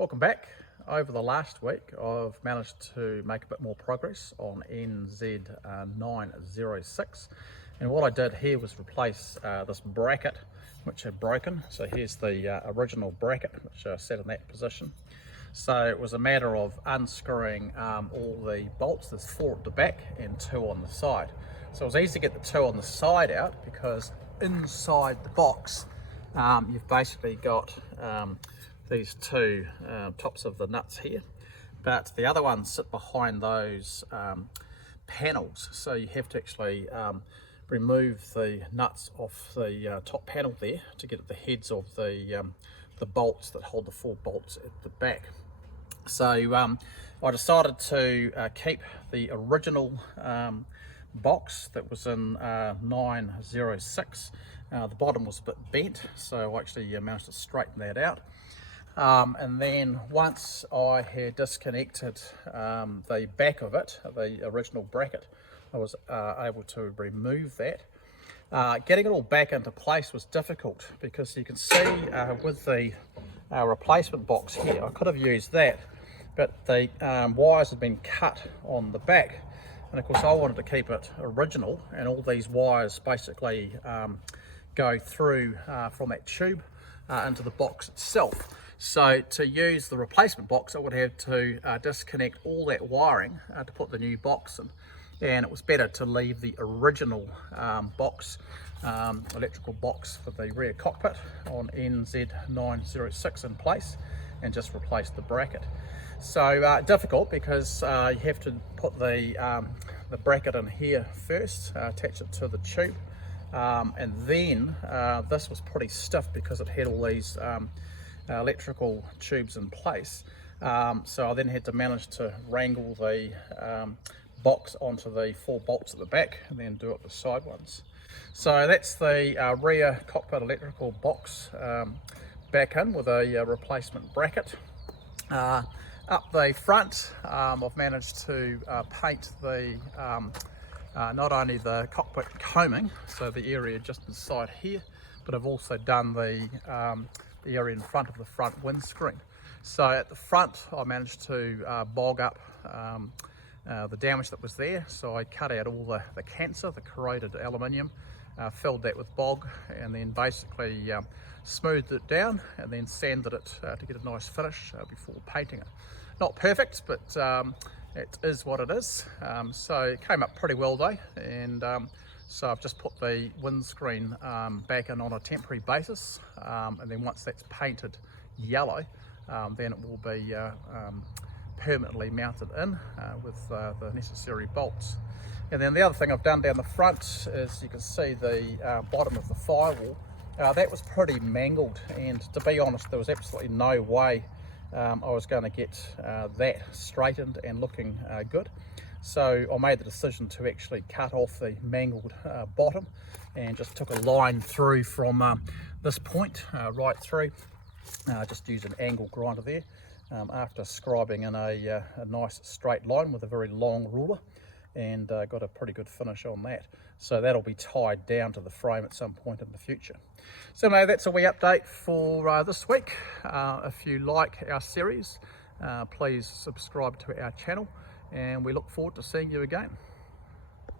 Welcome back. Over the last week I've managed to make a bit more progress on NZ906, and what I did here was replace this bracket which had broken. So here's the original bracket which sat in that position. So it was a matter of unscrewing all the bolts. There's 4 at the back and 2 on the side. So it was easy to get the 2 on the side out because inside the box you've basically got these 2 tops of the nuts here, but the other ones sit behind those panels, so you have to actually remove the nuts off the top panel there to get at the heads of the bolts that hold the 4 bolts at the back. So I decided to keep the original box that was in 906. The bottom was a bit bent, so I actually managed to straighten that out. And then once I had disconnected the back of it, the original bracket, I was able to remove that. Getting it all back into place was difficult because you can see with the replacement box here, I could have used that, but the wires had been cut on the back, and of course I wanted to keep it original, and all these wires basically go through from that tube into the box itself. So to use the replacement box, I would have to disconnect all that wiring to put the new box in, and it was better to leave the original box, electrical box for the rear cockpit on NZ906 in place and just replace the bracket. So difficult because you have to put the bracket in here first, attach it to the tube, and then this was pretty stiff because it had all these electrical tubes in place. So I then had to manage to wrangle the box onto the 4 bolts at the back and then do it the side ones. So that's the rear cockpit electrical box back in with a replacement bracket. Up the front, I've managed to paint the not only the cockpit coaming, so the area just inside here, but I've also done the area in front of the front windscreen. So at the front I managed to bog up the damage that was there, so I cut out all the cancer, the corroded aluminium, filled that with bog, and then basically smoothed it down and then sanded it to get a nice finish before painting it. Not perfect, but it is what it is. So it came up pretty well though, and so I've just put the windscreen back in on a temporary basis, and then once that's painted yellow, then it will be permanently mounted in with the necessary bolts. And then the other thing I've done down the front is you can see the bottom of the firewall. That was pretty mangled, and to be honest there was absolutely no way I was going to get that straightened and looking good. So I made the decision to actually cut off the mangled bottom and just took a line through from this point right through. Just used an angle grinder there after scribing in a nice straight line with a very long ruler, and got a pretty good finish on that. So that'll be tied down to the frame at some point in the future. So anyway, that's a wee update for this week. If you like our series, please subscribe to our channel, and we look forward to seeing you again.